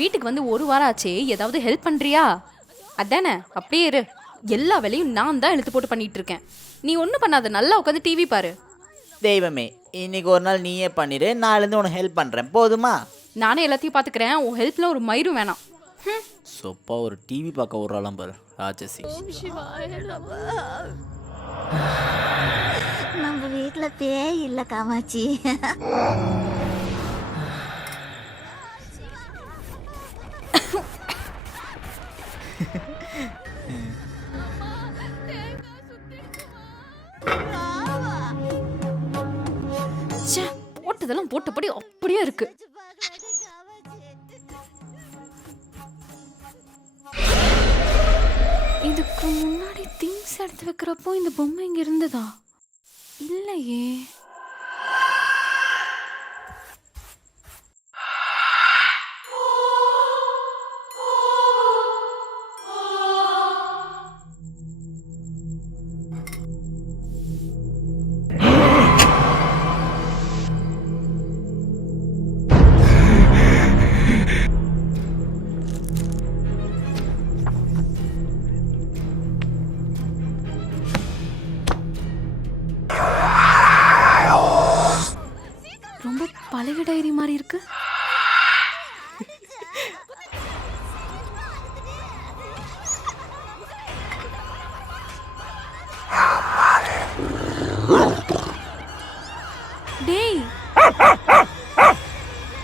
வீட்டுக்கு வந்து ஒரு வாரம் ஆச்சே, ஏதாவது ஹெல்ப் பண்றியா? அதானே, அப்படியே இரு. எல்லா வேலையும் நான் தான் இழுத்து போட்டு பண்ணிட்டு இருக்கேன். நீ ஒன்றும் பண்ணாத, நல்லா உட்காந்து டிவி பாரு. தெய்வமே, இன்னைக்கு ஒரு நாள் நீயே பண்ணிடு, நாளிலேருந்து உனக்கு ஹெல்ப் பண்ணுறேன், போதுமா? நானே எல்லாத்தையும் பார்த்துக்கிறேன். உன் ஹெல்ப்ல ஒரு மயிரும் வேணாம். சொப்பா ஒரு டிவி பார்க்க விட்றாலாம் பாரு ராட்சசி. நம்ம வீட்டுல பேய் இல்ல காமாட்சி. ச்சே, போட்டதெல்லாம் போட்டபடி அப்படியே இருக்கு. இதுக்கு முன்னாடி திங்ஸ் எடுத்து வைக்கிறப்போ இந்த பொம்மை இங்க இருந்ததா? இல்லையே. ரொம்ப பழைய டைரி மாதிரி இருக்கு. டேய்,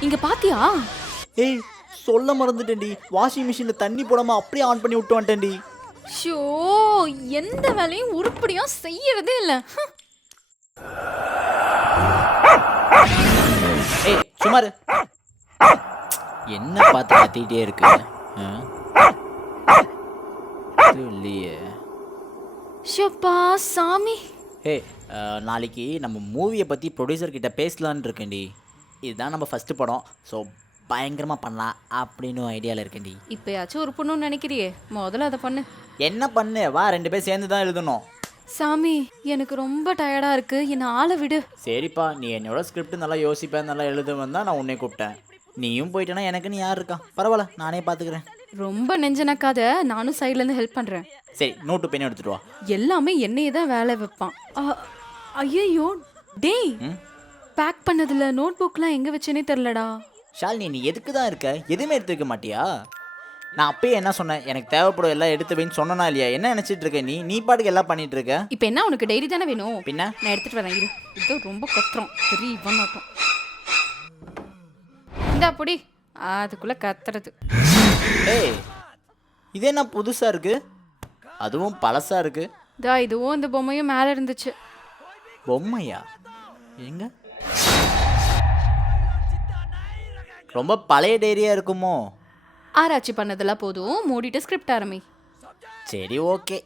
இங்க பாத்தியா? ஏய், சொல்ல மறந்துட்டேன்டி, வாஷிங் மிஷினில் தண்ணி போடாமல் அப்படியே ஆன் பண்ணி விட்டு வந்துட்டேன்டி. ஷோ, எந்த வேலையும் உருப்படியா செய்யறதே இல்ல. ஏய் சுமார், என்ன பார்த்து கத்திக்கிட்டே இருக்கு? இல்லையே. ஷப்பா சாமி. ஏய், நாளைக்கு நம்ம மூவியை பற்றி ப்ரொடியூசர்கிட்ட பேசலான்னு இருக்கேன்டி. இதுதான் நம்ம ஃபஸ்ட்டு படம், ஸோ பயங்கரமாக பண்ணலாம் அப்படின்னு ஐடியாவில் இருக்கேன்டி. இப்பயாச்சும் ஒரு பொண்ணுன்னு நினைக்கிறியே, முதல்ல அதை பண்ணு. என்ன பண்ணு, வா 2 பேர் சேர்ந்து தான் எழுதணும். சாமி, எனக்கு ரொம்ப டயர்டா இருக்கு, என்ன ஆளை விடு. சரிப்பா, நீ என்னோட ஸ்கிரிப்ட் நல்லா யோசிப்பேன், நல்லா எழுதுவேன் தான் நான் உன்னை கூப்பிட்டேன். நீயும் போயிட்டேன்னா எனக்குன்னு யார் இருக்கா? பரவாயில்ல, நானே பார்த்துக்கிறேன். ரொம்ப நெஞ்சனக்காத, நானும் சைட்ல இருந்து ஹெல்ப் பண்றேன். சரி, நோட்டு பெண்ணை எடுத்துட்டு வா. எல்லாமே என்னையே தான் வேலை வைப்பான். ஐயோ டேய், பேக் பண்ணதுல நோட் புக்லாம் எங்க வச்சேனே தெரியலடா. ஷாலினி, நீ எதுக்கு தான் இருக்க? எதுவுமே எடுத்து வைக்க மாட்டியா? நான் அப்பயே என்ன சொன்னேன், எனக்கு தேவைப்படும் எல்லாம் எடுத்து வைன்னு சொன்னா இல்லையா? என்ன நினைச்சிட்டு இருக்க நீ? நீ பாட்டுக்கு எல்லாம் பண்ணிட்டு இருக்க. இப்போ என்ன, உனக்கு டைரி தானே வேணும்? பின்ன நான் எடுத்துட்டு வரேன் இரு. இது ரொம்ப கத்துறோம், சரி பண்ணட்டும். இந்த அப்படி அதுக்குள்ள கத்துறது. ஏய், இது என்ன புதுசா இருக்கு? அதுவும் பழசா இருக்கு. இதுவும் இந்த பொம்மையும் மேல இருந்துச்சு. பொம்மையா? எங்க? ரொம்ப பழைய டைரியா இருக்குமோ? ஆராய்ச்சி பண்ணதெல்லாம் போதும், மூடிட்டு ஸ்கிரிப்ட் ஆரம்பி. சரி, ஓகே.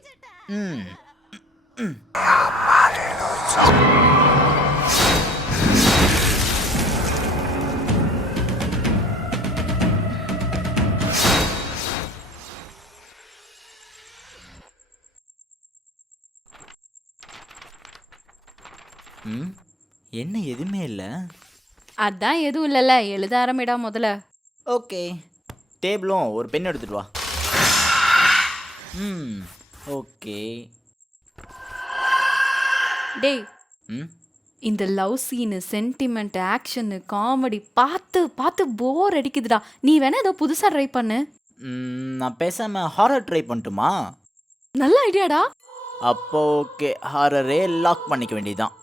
என்ன எதுவுமே இல்லை? அதான் எதுவும் இல்லைல்ல, எழுத ஆரம்பிடா முதல்ல. ஓகே, டேபிளும் ஒரு பென் எடுத்துட்டு வா. ஓகே. டேய், இந்த love scene, sentiment, action, comedy பார்த்து பார்த்து போர் அடிக்குதுடா. நீ வேணா ஏதோ புதுசா ட்ரை பண்ணு. நான் பேசாம ஹாரர் ட்ரை பண்ணட்டுமா? நல்ல ஐடியாடா. அப்போ ஓகே, ஹாரரே லாக் பண்ணிக்க வேண்டியதுதான்.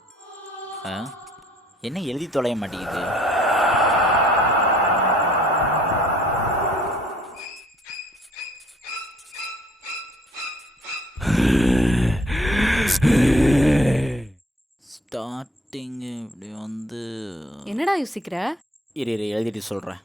என்ன எழுதி தொலைய மாட்டேங்குது? ஸ்டார்டிங் இப்படி வந்து என்னடா யோசிக்கிற? இரு எழுதிட்டு சொல்கிறேன்.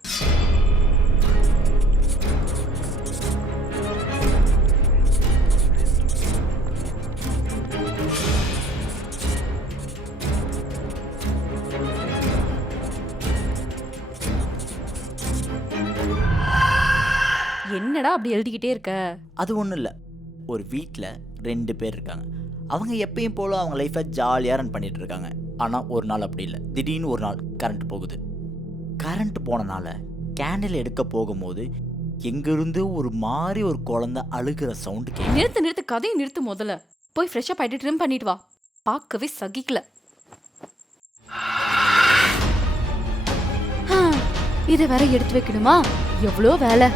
என்னடா அப்படி எழுதிக்கிட்டே இருக்க? அது ஒன்றும் இல்லை. ஒரு வீட்டில் 2 பேர் இருக்காங்க. அவங்க எப்பயும் போல அவங்க லைஃப்பை ஜாலியாக ரன் பண்ணிட்டு இருக்காங்க. ஆனால் ஒரு நாள் அப்படி இல்லை. திடீர்னு ஒரு நாள் கரண்ட் போகுது. கரண்ட் போனனால கேண்டில் எடுக்க போகும்போது எங்கிருந்து ஒரு மாதிரி ஒரு குழந்தை அழுகிற சவுண்டு கேட்கு. நிறுத்து கதையை நிறுத்து முதல்ல. போய் ஃப்ரெஷ்ஷப் ஆயிட்டு ட்ரிம் பண்ணிட்டு வா. பார்க்கவே சகிக்கல. இதை வேற எடுத்து வைக்கணுமா? எவ்வளோ வேலை.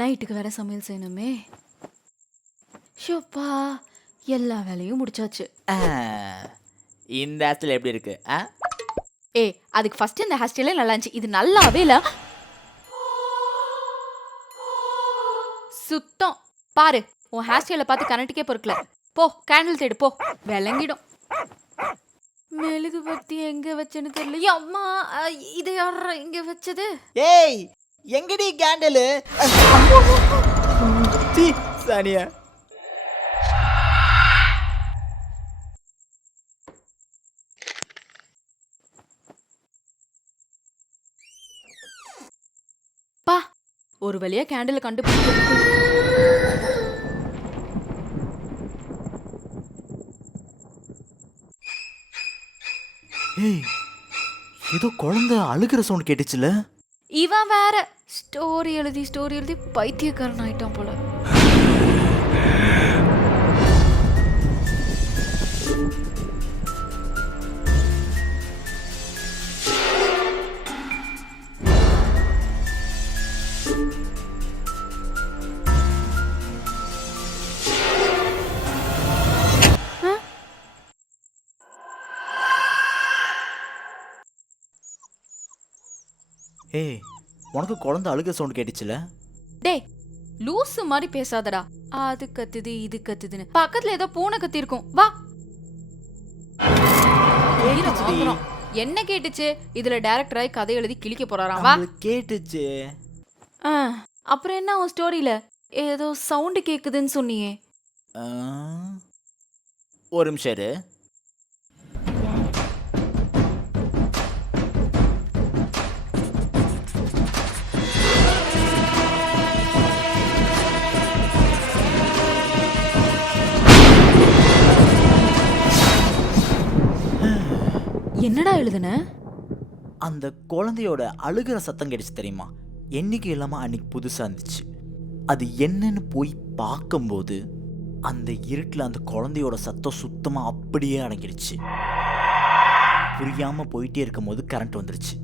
நைட்டுக்கு வேற சமையல் செய்யணுமே. ஷோப்பா, எல்லா வேலையும் முடிச்சாச்சு. இந்த ஹேர்ஸ்டைல் எப்படி இருக்கு? அதுக்கு ஃபர்ஸ்ட் இந்த ஹேர் ஸ்டைலே நல்லா இருந்துச்சு. இது நல்லாவே இல்ல. சுத்தம். பாரு, உன் ஹேர் ஸ்டைலை பார்த்து கரண்ட்டுக்கே பொறுக்கல. போ கேண்டில் தேடு போ, விளங்கிடும். மெழுகு பத்தி எங்க வச்சேன்னு தெரியல. அம்மா, இதை யாரா இங்க வச்சது? ஏய், எங்கடி கேண்டில்? சானியா, பா, ஒரு வழியா கேண்டில் கண்டுபிடிக்கிறதுக்கு. ஏய், ஏதோ குழந்தை அழுகிற சவுண்ட் கேட்டுச்சுல. இவன் வேற ஸ்டோரி எழுதி பைத்தியக்காரன் ஆயிட்டான் போல. ஏய், உனக்கு குழந்தை அழுகிற சவுண்ட் கேட்டுச்சுல. டேய், லூசு மாதிரி பேசாதடா. அது கத்துது இது கத்துதுன்னு. பக்கத்துல ஏதோ பூனை கத்தி இருக்கும். வா. வாங்குறோம். என்ன கேட்டுச்சு? இதுல டைரக்டர் ஆகி கதை எழுதி கிழிக்க போறாராம். வா. கேட்டுச்சு. அப்புறம் என்ன உன் ஸ்டோரியில ஏதோ சவுண்ட் கேக்குதுன்னு சொன்னியே? ஒரு நிமிஷம் இரு. என்னடா எழுதுன? அந்த குழந்தையோட அழுகிற சத்தம் கிடைச்சு தெரியுமா? என்னைக்கு இல்லாமல் அன்னைக்கு புதுசாக இருந்துச்சு. அது என்னன்னு போய் பார்க்கும்போது அந்த இருட்டில் அந்த குழந்தையோட சத்தம் சுத்தமாக அப்படியே அடங்கிடுச்சு. புரியாமல் போயிட்டே இருக்கும்போது கரண்ட் வந்துருச்சு.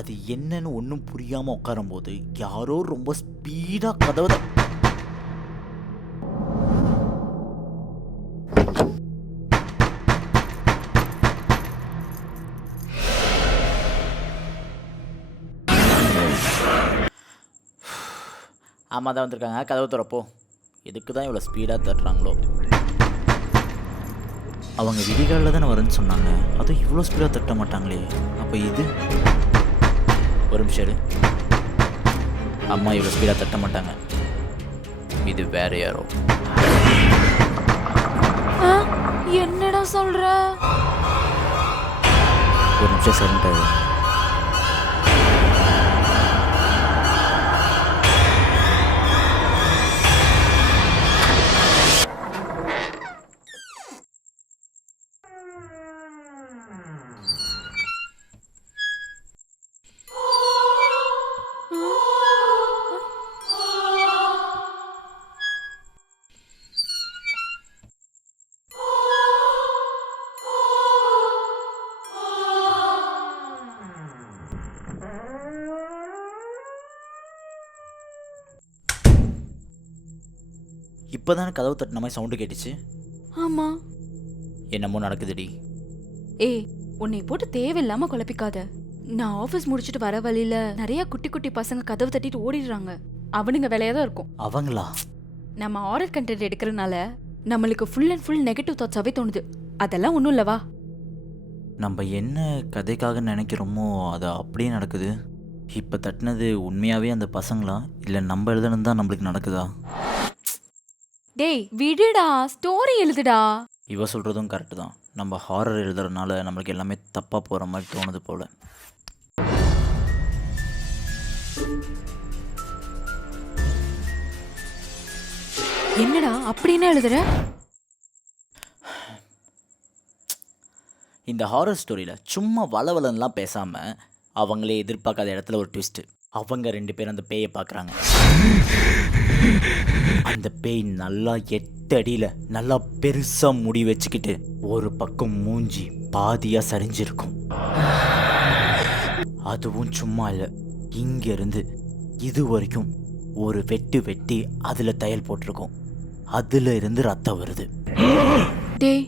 அது என்னன்னு ஒன்றும் புரியாமல் உட்காரும்போது யாரோ ரொம்ப ஸ்பீடாக கதவை ஆமாம் தான் வந்திருக்காங்க. கதவை திறப்போ. எதுக்கு தான் இவ்வளோ ஸ்பீடாக தட்டுறாங்களோ? அவங்க விதிகளில் தானே வரும்னு சொன்னாங்க. அதுவும் இவ்வளோ ஸ்பீடாக தட்ட மாட்டாங்களே. அப்போ இது ஒரு நிமிஷம் இரு. அம்மா இவ்வளோ ஸ்பீடாக தட்ட மாட்டாங்க. இது வேற யாரோ. என்னடா சொல்ற? ஒரு நிமிஷம் சரண்டர். இப்போ தானே கதவு தட்டின மாதிரி சவுண்டு கேட்டுச்சு. ஆமா, என்னமோ நடக்குதுடி. உன்னை போட்டு தேவையில்லாம குழப்பிக்காத. நான் ஆபீஸ் முடிச்சிட்டு வர வழியில நிறைய குட்டி குட்டி பசங்க கதவு தட்டிட்டு ஓடிடுறாங்க. அவனுங்க வேலையா தான் இருக்கும். அவங்களா? நம்ம ஆர்டர் கண்டென்ட் எடுக்கிறதுனால நம்மளுக்கு ஃபுல் அண்ட் ஃபுல் நெகட்டிவ் தாட்ஸாவே தோணுது. அதெல்லாம் ஒன்றும் இல்லவா? நம்ம என்ன கதைக்காக நினைக்கிறோமோ அது அப்படியே நடக்குது. இப்போ தட்டினது உண்மையாகவே அந்த பசங்களா இல்லை நம்ம எழுதுனது தான் நம்மளுக்கு நடக்குதா? டேய் விடுடா, ஸ்டோரி எழுதுடா. இவ சொல்கிறதும் கரெக்டு தான். நம்ம ஹாரர் எழுதுறதுனால நம்மளுக்கு எல்லாமே தப்பாக போகிற மாதிரி தோணுது போல். என்னடா அப்படி என்ன எழுதுற? இந்த ஹாரர் ஸ்டோரியில் சும்மா வளவலன்லாம் பேசாமல் அவங்களே எதிர்பார்க்காத இடத்துல ஒரு ட்விஸ்ட்டு. அவங்க 2 பேரும் அந்த பேயை பார்க்குறாங்க. அந்த பேய் நல்லா 8 அடியில் நல்லா பெருசாக முடி வச்சுக்கிட்டு ஒரு பக்கம் மூஞ்சி பாதியாக சரிஞ்சிருக்கும். அதுவும் சும்மா இல்லை, இங்கேருந்து இது வரைக்கும் ஒரு வெட்டி அதில் தையல் போட்டிருக்கோம். அதில் இருந்து ரத்தம் வருது. டேய்,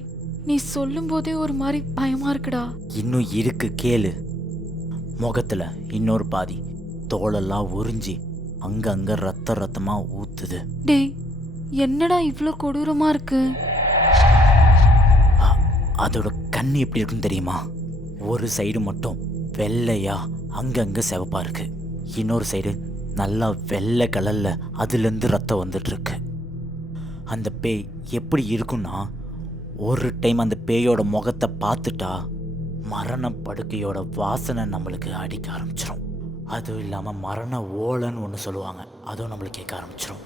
நீ சொல்லும் போதே ஒரு மாதிரி பயமா இருக்குடா. இன்னும் இருக்கு கேளு. முகத்துல இன்னொரு பாதி தோலெல்லாம் உறிஞ்சி அங்கங்க ரத்தமா ஊத்துது. டேய், என்னடா இவ்ளோ கொடூரமா இருக்கு? அதோட கண்ணு எப்படி இருக்குன்னு தெரியுமா? ஒரு சைடு மட்டும் வெள்ளையா அங்கங்க சிவப்பா இருக்கு, இன்னொரு சைடு நல்லா வெள்ளை கலர்ல அதுலேருந்து ரத்தம் வந்துட்டு இருக்கு. அந்த பேய் எப்படி இருக்குன்னா, ஒரு டைம் அந்த பேயோட முகத்தை பார்த்துட்டா மரண படுக்கையோட வாசனை நம்மளுக்கு அடிக்க ஆரம்பிச்சிடும். அதுவும் இல்லாமல் மரண ஓலைன்னு ஒன்று சொல்லுவாங்க, அதுவும் நம்மளுக்கு கேட்க ஆரம்பிச்சிடும்.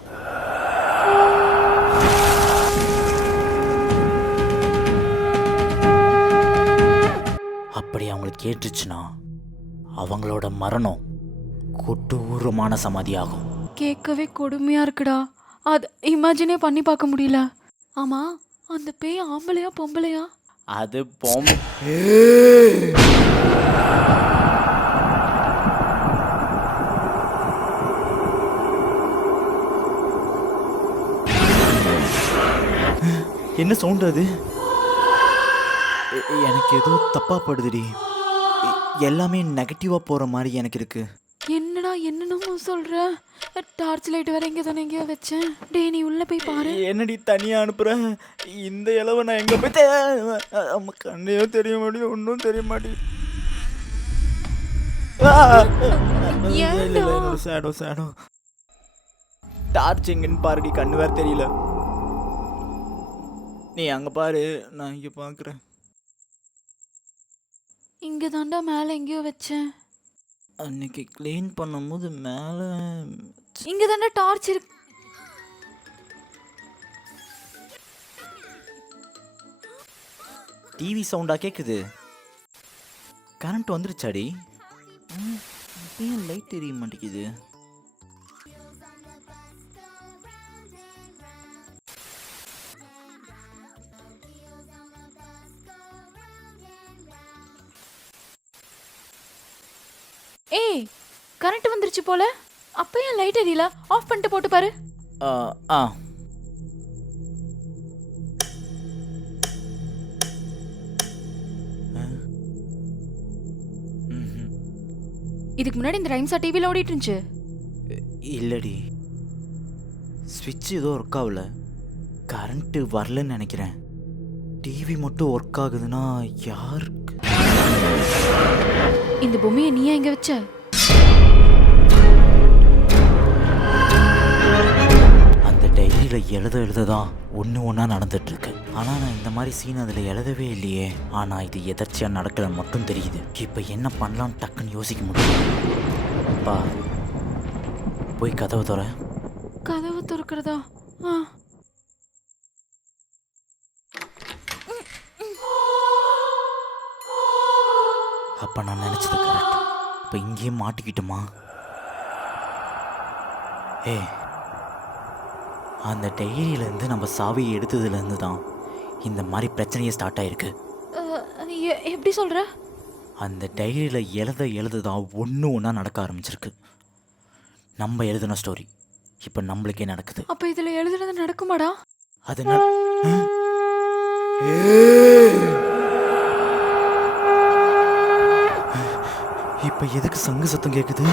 அப்படி அவங்களுக்கு கேட்டுச்சுன்னா அவங்களோட மரணம் கொடூரமான சமாதி ஆகும். கேட்கவே கொடுமையா இருக்குடா. அது இமேஜினே பண்ணி பார்க்க முடியல. ஆமா, அந்த பேய் ஆம்பளையா பொம்பளையா? அது என்ன சவுண்ட் அது? எனக்கு ஏதோ தப்பா படுதுடி. எல்லாமே நெகட்டிவா போற மாதிரி எனக்கு இருக்கு. என்னடா என்னென்னமோ சொல்ற? டார்ச் லைட் வேற எங்கே தானே எங்கேயோ வச்சேன். டேய், நீ உள்ள போய் பாரு. என்னடி தனியா அனுப்புற? இந்த இளவை நான் எங்க போய் கண்ணையோ தெரிய மாட்டேங்குது, ஒன்றும் தெரிய மாட்டேங்குது. சேடோ டார்ச் எங்கன்னு பாருடி, கண்ணு வேற தெரியல. நீ அங்க பாரு, நான் இங்க பாக்குறேன். இங்க தாண்டா மேல எங்கேயோ வச்சேன். அன்னைக்கு க்ளீன் பண்ணும்போது மேலே இங்க தாண்டா டார்ச் இருக்கு. டிவி சவுண்டா கேக்குது. கரண்ட் வந்துருச்சாடி? ஏன் லைட் எரிய மாட்டேங்குது? ஏய், கரண்ட் வந்துருச்சு போல. அப்ப ஏன் லைட் எரியல? ஆஃப் பண்ணிட்டு போட்டு பாரு. இதுக்கு முன்னாடி இந்த ரைம்ஸா டிவில ஓடிட்டு இருந்துச்சு. இல்லடி, ஸ்விட்ச் ஏதோ ஒர்க் ஆகல, கரண்ட்டு வரலன்னு நினைக்கிறேன். டிவி மட்டும் ஒர்க் ஆகுதுன்னா யாருக்கு? இந்த பொம்மையை நீயா எங்க வச்ச? அந்த டைரியில எழுததான் ஒண்ணா நடந்துட்டு இருக்கு. ஆனா நான் இந்த மாதிரி சீன் அதுல எழுதவே இல்லையே. ஆனா இது எதர்ச்சியா நடக்கல மட்டும் தெரியுது. இப்ப என்ன பண்ணலாம் டக்குன்னு யோசிக்க முடியும். பா, போய் கதவை தர. கதவு திறக்கிறதா? அப்ப நான் நினைச்சது கரெக்ட். இப்ப இங்கேயும் மாட்டிக்கிட்டுமா? அந்த டைரியிலேருந்து நம்ம சாவியை எடுத்ததுலேருந்து தான் இந்த மாதிரி பிரச்சனையே ஸ்டார்ட் ஆயிருக்கு. எப்படி சொல்ற? அந்த டைரியில் எழுததான் ஒன்றா நடக்க ஆரம்பிச்சிருக்கு. நம்ம எழுதின ஸ்டோரி இப்போ நம்மளுக்கே நடக்குது. அப்போ இதில் எழுதுனது நடக்குமாடா? அது இப்போ எதுக்கு சங்கு சத்தம் கேட்குது?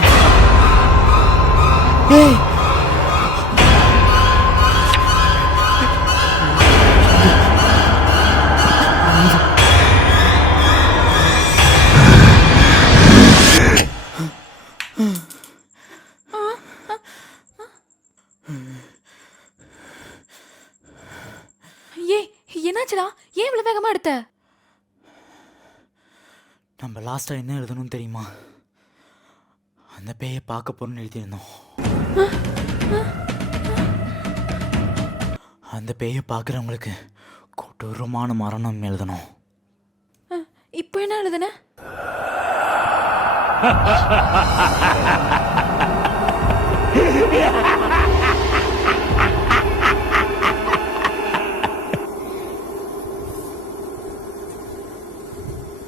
என்னாச்சுடா? ஏன் இவ்வளவு வேகமா எடுத்த? நம்ம லாஸ்டா என்ன எழுதணும் தெரியுமா? அந்த பேயை பார்க்க போறோம்னு எழுதியிருந்தோம். அந்த பேயை பார்க்குறவங்களுக்கு கொடூரமான மரணம் எழுதணும். இப்போ என்ன எழுதுன? Ha ha ha ha ha!